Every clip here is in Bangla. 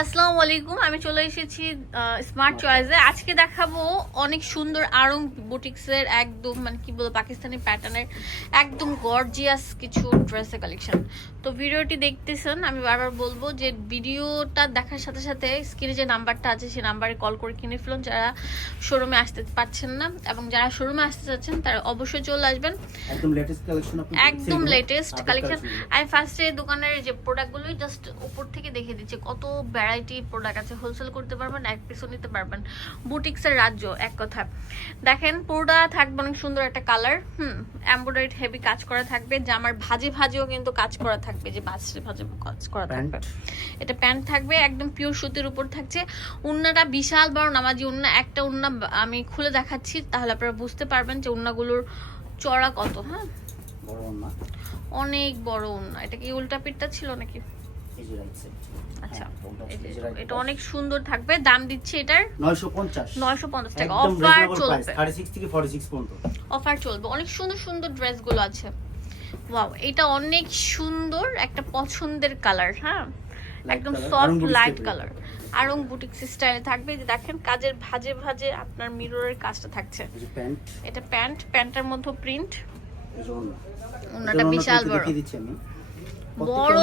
আসসালামু আলাইকুম আমি চলে এসেছি স্মার্ট চয়েসে আজকে দেখাবো অনেক সুন্দর আরং বুটিক্সের একদম মানে কি বলব পাকিস্তানি প্যাটার্নের একদম গর্জিয়াস কিছু ড্রেসের কালেকশন তো ভিডিওটি দেখতেছেন আমি বারবার বলব যে ভিডিওটা দেখার সাথে সাথে স্ক্রিনে যে নাম্বারটা আছে সেই নাম্বারে কল করে কিনে ফেলুন যারা শোরুমে আসতে পারছেন না। এবং যারা শোরুমে আসতে চাচ্ছেন তারা অবশ্যই চলে আসবেন। একদম লেটেস্ট কালেকশন আপনি একদম লেটেস্ট কালেকশন collection। আমি ফার্স্টে দোকানের যে প্রোডাক্টগুলোই জাস্ট উপর থেকে দেখে দিচ্ছি কত ভ্যারাইটি প্রোডাক্ট আছে হোলসেল করতে পারবেন এক পিসও নিতে পারবেন। বুটিক্সের রাজ্য এক কথা। দেখেন পুরোটা থাকবে অনেক সুন্দর একটা কালার হুম এমব্রয়ডারি হেভি কাজ করা থাকবে জামার ভাজে ভাজেও কিন্তু কাজ করা থাকবে যে ভাজে ভাজে কাজ করা থাকবে। এটা প্যান্ট থাকবে একদম পিওর সুতির উপর থাকছে। উন্নাটা বিশাল বড় নামাজি উন্না একটা উন্না আমি খুলে দেখাচ্ছি তাহলে আপনারা বুঝতে পারবেন যে উন্নাগুলোর চড়া কত হ্যাঁ? অনেক বড় উন্না। এটা কি উল্টা পিঠটা ছিল নাকি? আচ্ছা হ্যাঁ, এই যে এটা অনেক সুন্দর থাকবে দাম দিচ্ছে এটার 950 নয়শো পঞ্চাশ টাকা। অফার চলবে। 36 থেকে 46 পর্যন্ত। অফার চলবে। অনেক সুন্দর সুন্দর ড্রেসগুলো আছে। ওয়াও এটা অনেক সুন্দর একটা পছন্দের কালার হ্যাঁ? একদম soft light colour Aarong boutique স্টাইলে থাকবে। যে দেখেন কাজের ভাজে ভাজে আপনার মিররের কাজটা থাকছে। এটা প্যান্ট প্যান্টের মধ্যে প্রিন্ট ওনাটা বিশাল বড়। দেখিয়ে দিচ্ছি আমি। বড়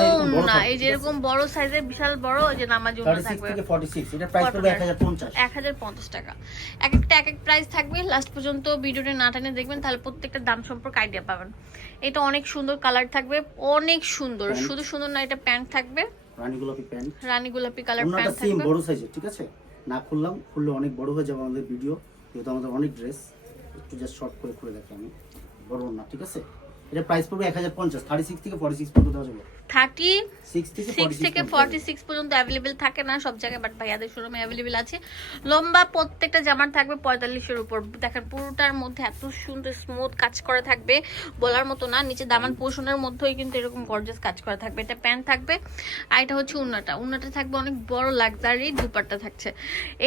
না এই যে ঠিক আছে? এরকম বড় সাইজের বিশাল বড় যে নামাজ উন্না 36 থাকবে। থেকে 46 এটা প্রাইস পড়বে 1050 এক হাজার পঞ্চাশ টাকা। এক একটা এক এক প্রাইস থাকবে। লাস্ট পর্যন্ত ভিডিওটি না টানে দেখবেন তাহলে প্রত্যেকটা দাম সম্পর্কে আইডিয়া পাবেন। এটা অনেক সুন্দর কালার থাকবে অনেক সুন্দর। শুধু সুন্দর না এটা প্যান্ট থাকবে। রানী গোলাপি প্যান্ট রানী গোলাপি কালার প্যান্ট থাকবে। বড় সাইজের ঠিক আছে? না খুললাম খুললে অনেক বড় হয়ে যাবে আমাদের ভিডিও যেহেতু আমাদের অনেক ড্রেস একটু জাস্ট শর্ট করে খুলে দেখি আমি। বড় না ঠিক আছে? এটা প্রাইস পড়বে 1050 36 থেকে 46 পর্যন্ত দেওয়া যাবে। থার্টি 6 সিক্স থেকে ফর্টি সিক্স পর্যন্ত অ্যাভেলেবেল থাকে না সব জায়গায় বাট ভাইয়াদের শোরুমে অ্যাভেলেবেল আছে। লম্বা প্রত্যেকটা জামার থাকবে পঁয়তাল্লিশের উপর। দেখেন পুরোটার মধ্যে এত সুন্দর স্মুথ কাজ করা থাকবে বলার মতো না নিচে দামান পোষণের মধ্যেই কিন্তু এরকম গর্জাস কাজ করা থাকবে। এটা প্যান্ট থাকবে আর এটা হচ্ছে উন্নাটা উন্নাটা থাকবে অনেক বড় লাক্সারি দুপাট্টা থাকছে।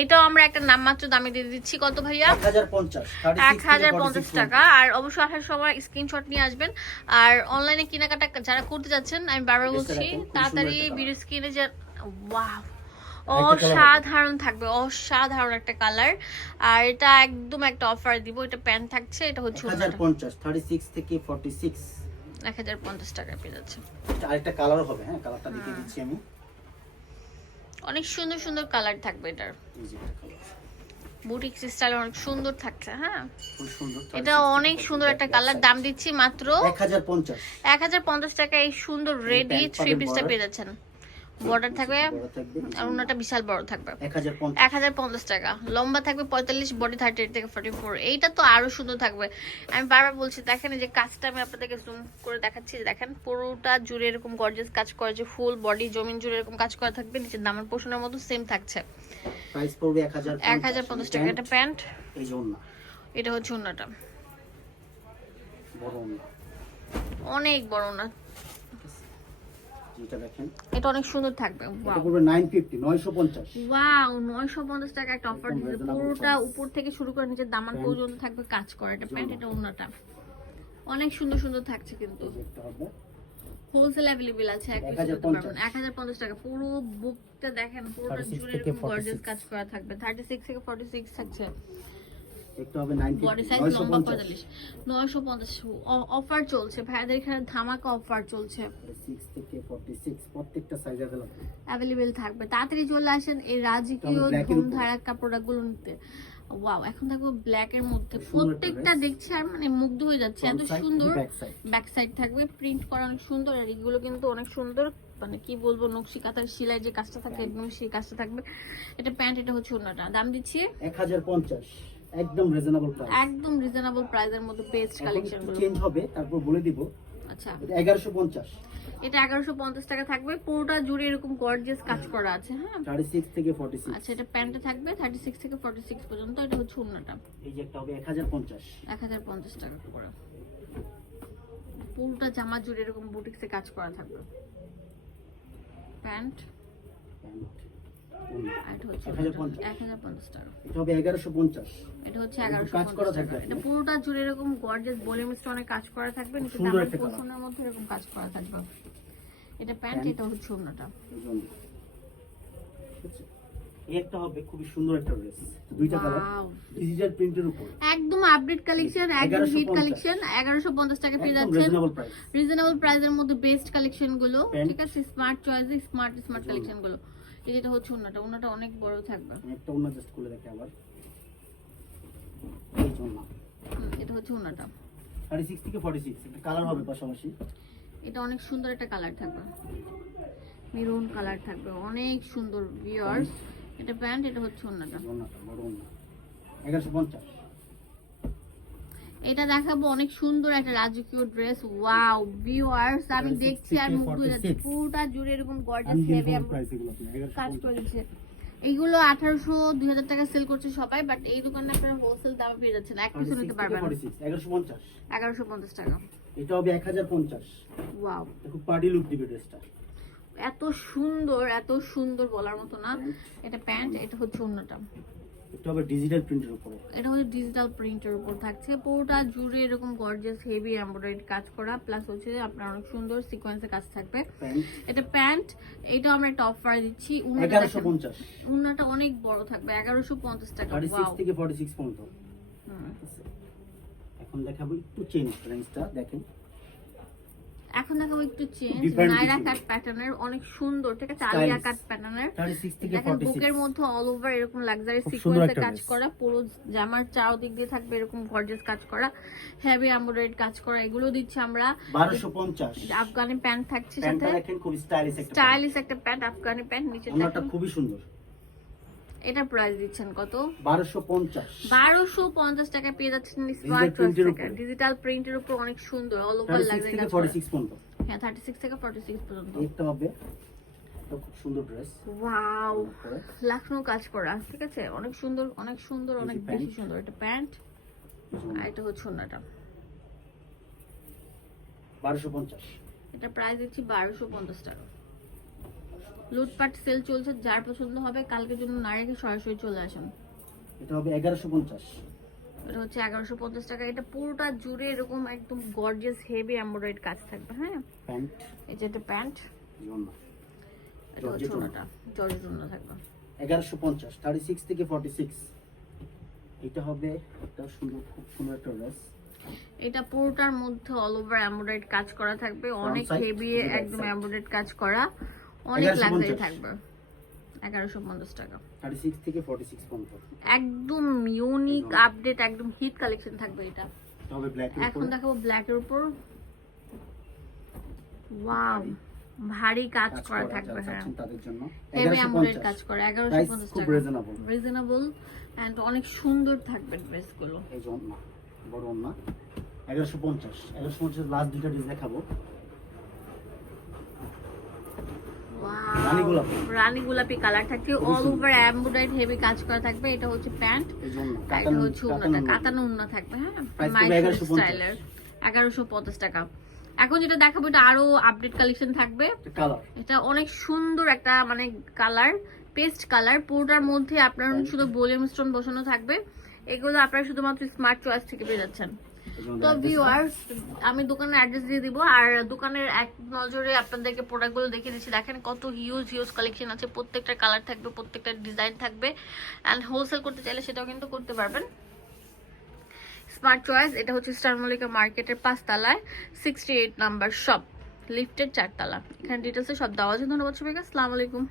এটাও আমরা একটা নামমাত্র দামে দিয়ে দিচ্ছি। কত ভাইয়া? এক হাজার পঞ্চাশ টাকা। আর অবশ্যই আসার সময় স্ক্রিনশট নিয়ে আসবেন। আর অনলাইনে কেনাকাটা যারা করতে যাচ্ছেন আমি বারবার বলছি তাড়াতাড়ি ভিডিও স্ক্রিনে যে ওয়াও অসাধারণ থাকবে অসাধারণ একটা কালার। আর এটা একদম একটা অফার দিব এটা প্যান্ট থাকছে এটা হচ্ছে 1050 36 থেকে 46 এক হাজার পঞ্চাশ টাকায় পেয়ে যাচ্ছে। এটা আরেকটা কালারও হবে হ্যাঁ কালারটা দেখিয়ে দিচ্ছি আমি। অনেক সুন্দর সুন্দর কালার থাকবে এটার এই যে একটা কালার বুটিক স্টাইল অনেক সুন্দর থাকছে হ্যাঁ? এটা অনেক সুন্দর একটা কালার দাম দিচ্ছি মাত্র এক হাজার পঞ্চাশ। টাকা এই সুন্দর রেডি থ্রি পিসটা পেয়ে যাচ্ছেন। বর্ডার থাকবে আর ওনাটা বিশাল বড় থাকবে। এক হাজার পঞ্চাশ। টাকা। লম্বা থাকবে পঁয়তাল্লিশ বডি থার্টি এইট থেকে ফোর্টি ফোর এইটা তো আরও সুন্দর থাকবে। আমি বারবার বলছি দেখেন এই যে কাজটা আমি আপনাদেরকে জুম করে দেখাচ্ছি দেখেন পুরোটা জুড়ে এরকম গর্জেস কাজ করা যে ফুল বডি জমিন জুড়ে এরকম কাজ করা থাকবে নিচে দামের পোষণের মতো সেম থাকছে। প্রাইস পড়বে 1050 এক হাজার পঞ্চাশ টাকা। এটা প্যান্ট? এই যে ওন্না। এটা হচ্ছে ওনাটা বড় ওন্না। অনেক বড় না যেটা দেখেন। এটা অনেক সুন্দর থাকবে। এটা ওয়াও পড়বে 950 950 ওয়াও নয়শো পঞ্চাশ টাকা একটা অফার একদম পুরোটা উপর থেকে শুরু করে নিচে দামান। পর্যন্ত থাকবে কাজ করা। এটা প্যান্ট এটা অন্যটা অনেক সুন্দর সুন্দর থাকছে কিন্তু। হোলসেল অ্যাভেলেবেল আছে এক পিস 1050 নিতে পারবেন এক হাজার পঞ্চাশ টাকা পুরো বুকটা দেখেন পুরোটা 36 জুড়ে থেকে এরকম গর্জিয়াস 46 কাজ করা থাকবে থার্টি সিক্স থেকে ফর্টি সিক্স থাকছে একটা হবে বডি 950 সাইজ লম্বা 950 পঁয়তাল্লিশ নয়শো পঞ্চাশ অফার চলছে ভাইয়াদের এখানে ধামাকা অফার চলছে 6 থেকে 46 প্রত্যেকটা সাইজ अवेलेबल অ্যাভেলেবেল থাকবে তাড়াতাড়ি চলে আসেন এই রাজকীয় তবে black এর ধুম উপর। ধারাক্কা প্রোডাক্টগুলো নিতে ওয়াও এখন থাকব ব্ল্যাক এর মধ্যে প্রত্যেকটা দেখছি আর মানে মুগ্ধ হয়ে যাচ্ছে। এত সুন্দর। ব্যাক সাইড থাকবে প্রিন্ট করা অনেক সুন্দর আর এগুলো কিন্তু অনেক সুন্দর। মানে কি বলব নকশি কাতার সেলাই যে কাজটা থাকে একদম সেই কাজটা থাকবে। এটা প্যান্ট এটা হচ্ছে অন্যটা দাম দিচ্ছি? 1050 একদম রিজনেবল প্রাইস একদম রিজনেবল প্রাইসের মধ্যে বেস্ট কালেকশন চেঞ্জ হবে তারপর বলে দিব। আচ্ছা। এটা 1150 এটা এগারোশো পঞ্চাশ টাকা থাকবে। পুরোটা জুড়ে এরকম গর্জিয়াস কাজ করা আছে হ্যাঁ? 36 থেকে 46 আচ্ছা এটা প্যান্টে থাকবে থার্টি সিক্স থেকে ফর্টি সিক্স পর্যন্ত এটা হচ্ছে ওড়নাটা। এই যে একটা হবে 1050 এক হাজার পঞ্চাশ টাকা করে। পুরোটা জামা জুড়ে এরকম বুটিক্সে কাজ করা থাকবে। প্যান্ট। আর কাজ করা থাকবে এটা পুরোটা জুড়ে এরকম গর্জেস ভলিউম অনেক কাজ করা থাকবে নিচে দামের একটা colour। পোষণের মধ্যে এরকম কাজ করা থাকবে। এটা প্যান্ট এটা হচ্ছে অন্যটা এই জন্য। এই একটা হবে খুবই সুন্দর একটা ড্রেস দুইটা কালার ডিজিটাল প্রিন্টের উপর। একদম আপডেট কালেকশন একদম হিট কালেকশন এগারোশো পঞ্চাশ টাকা পেয়ে যাচ্ছেন। রিজনেবল প্রাইস রিজনেবল প্রাইসের মধ্যে বেস্ট কালেকশনগুলো ঠিক আছে? স্মার্ট চয়েস স্মার্ট স্মার্ট কালেকশনগুলো। এই যেটা হচ্ছে ওনাটা ওনাটা অনেক বড় থাকবে। একটা ওনা জাস্ট খুলে দেখে আবার। এই জন্য এটা হচ্ছে ওনাটা থার্টি সিক্স থেকে ফর্টি সিক্স একটা কালার হবে পাশাপাশি। এটা অনেক সুন্দর একটা কালার থাকবে। মেরুন কালার থাকবে অনেক সুন্দর ভিউয়ার্স এটা প্যান্ট এটা হচ্ছে ওনাটা ওনাটা বড় ওনা এগারোশো পঞ্চাশ। এটা দেখাবো অনেক সুন্দর একটা রাজকীয় ড্রেস ওয়াও ভিউয়ার্স আমি দেখছি আর মুগ্ধ হয়ে যাচ্ছি। 46 পুরোটা জুড়ে এরকম গর্জিয়াস হেভি প্রাইস এগুলো কাজ করে দিচ্ছে। এইগুলো আঠারোশো দুই হাজার টাকা সেল করছে সবাই বাট এই দোকানে আপনারা হোলসেল দামে পেয়ে যাচ্ছেন। এক পিছু নিতে পারবেন এগারোশো পঞ্চাশ। টাকা। এটা হবে এক হাজার পঞ্চাশ। ওয়াও খুব পার্টি লুক দিবে ড্রেসটা এত সুন্দর এত সুন্দর বলার মতো না। এটা প্যান্ট এটা হচ্ছে অন্যটা এটা হবে ডিজিটাল প্রিন্টের উপরে। এটা হচ্ছে ডিজিটাল প্রিন্টের উপর থাকছে। পুরোটা জুড়ে এরকম গর্জিয়াস হেভি এমব্রয়ডারি কাজ করা। প্লাস হচ্ছে আপনার অনেক সুন্দর সিকোয়েন্সে কাজ থাকবে। এটা প্যান্ট এটা আমরা একটা অফার দিচ্ছি। উন্নাটা এগারোশো দেখেন। পঞ্চাশ। উন্নাটা অনেক বড় থাকবে এগারোশো পঞ্চাশ টাকা। থার্টি সিক্স ওয়াও থেকে ফর্টি সিক্স পর্যন্ত। হুম। এখন দেখাবো একটু চেঞ্জ রেঞ্জটা দেখেন। এখন দেখাবো একটু চেঞ্জ নাইরা। কাট প্যাটার্নের অনেক সুন্দর ঠিক আছে? আলিয়া কাট প্যাটার্নের দেখেন বুকের মধ্যে অল ওভার এরকম লাক্সারি সিকোয়েন্সে কাজ করা পুরো জামার চারদিক দিয়ে থাকবে এরকম গর্জিয়াস কাজ করা হেভি এমব্রয়ডারি কাজ করা এগুলো দিচ্ছি আমরা। বারোশো পঞ্চাশ। আফগানি প্যান্ট থাকছে প্যান্টটা সাথে। দেখেন খুব স্টাইলিশ একটা স্টাইলিশ একটা প্যান্ট আফগানি প্যান্ট নিচে খুবই সুন্দর। এটা প্রাইস দিচ্ছেন কত? বারোশো পঞ্চাশ। বারোশো পঞ্চাশ টাকা পেয়ে যাচ্ছেন ডিজিটাল প্রিন্টের উপর। অনেক সুন্দর all over thirty six luxury থেকে কাজ ফর্টি করা সিক্স পর্যন্ত। হ্যাঁ থার্টি সিক্স থেকে ফর্টি সিক্স পর্যন্ত। একটা হবে। খুব সুন্দর ড্রেস ওয়াও লাখনৌ কাজ করা ঠিক আছে? অনেক সুন্দর অনেক সুন্দর অনেক বেশি সুন্দর। এটা প্যান্ট আর এটা হচ্ছে ওনাটা বারোশো পঞ্চাশ। এটা প্রাইস দিচ্ছি বারোশো পঞ্চাশ টাকা। লুটপাট সেল চলছে যার পছন্দ হবে কালকের জন্য না রেখে সরাসরি চলে আসুন। এটা হবে এগারোশো পঞ্চাশ। এটা হচ্ছে এগারোশো পঞ্চাশ টাকা। এটা পুরোটা জুড়ে এরকম একদম গর্জিয়াস হেভি এমব্রয়ডারি কাজ থাকবে হ্যাঁ? প্যান্ট এই যে এটা প্যান্ট এটা হচ্ছে ওনাটা জর্জেট ওনা থাকবে। এগারোশো পঞ্চাশ থার্টি সিক্স থেকে ফর্টি সিক্স এটা হবে একটা সুন্দর খুব সুন্দর একটা ড্রেস এটা পুরোটার মধ্যে অল ওভার এমব্রয়ডারি কাজ করা থাকবে। অনেক হেভি একদম। কাজ করা। অনেক 1150 লাক্সারি থাকবে। এগারোশো পঞ্চাশ টাকা। থেকে পর্যন্ত। একদম ইউনিক আপডেট একদম হিট কালেকশন থাকবে এটা। এখন দেখাবো ব্ল্যাক এর উপর। ওয়াও ভারী। কাজ করা থাকবে হ্যাঁ। তাদের জন্য। হেভি এগারোশো কাজ করা এগারোশো পঞ্চাশ টাকা। রিজনেবল রিজনেবল এন্ড অনেক সুন্দর থাকবে ড্রেসগুলো এই যে বড় না এগারোশো পঞ্চাশ। এগারোশো পঞ্চাশ লাস্ট দুইটা ড্রেস দেখাবো। রানী গোলাপি। রানী গোলাপি কালার থাকছে। খুবই অল ওভার এমব্রয়ডারি হেভি কাজ করা থাকবে। এটা হচ্ছে প্যান্ট। এটা হচ্ছে উন্নতা কাতানো উন্না থাকবে হ্যাঁ? 1150 এগারোশো পঞ্চাশ। টাকা। এখন যেটা দেখাবো এটা আরও আপডেট কালেকশন থাকবে। এটা অনেক সুন্দর একটা মানে কালার পেস্ট কালার পুরোটার মধ্যে আপনার শুধু ভলিউম স্টোন বসানো থাকবে। এগুলো আপনারা শুধুমাত্র স্মার্ট চয়েস থেকে পেয়ে যাচ্ছেন। তো ভিউয়ার্স আমি দোকানের অ্যাড্রেস দিয়ে দিব আর দোকানের এক নজরে আপনাদেরকে প্রোডাক্টগুলো দেখিয়ে দিচ্ছি। দেখেন কত হিউজ হিউজ কালেকশন আছে। প্রত্যেকটা কালার থাকবে প্রত্যেকটা ডিজাইন থাকবে। অ্যান্ড হোলসেল করতে চাইলে সেটাও কিন্তু করতে পারবেন। স্মার্ট চয়েস এটা হচ্ছে স্টার মল্লিকা মার্কেটের পাঁচতলায় সিক্সটি এইট নাম্বার শপ লিফটের চারতলা। এখানে ডিটেলসে সব দেওয়া আছে। ধন্যবাদ সবাইকে। আসসালামু আলাইকুম।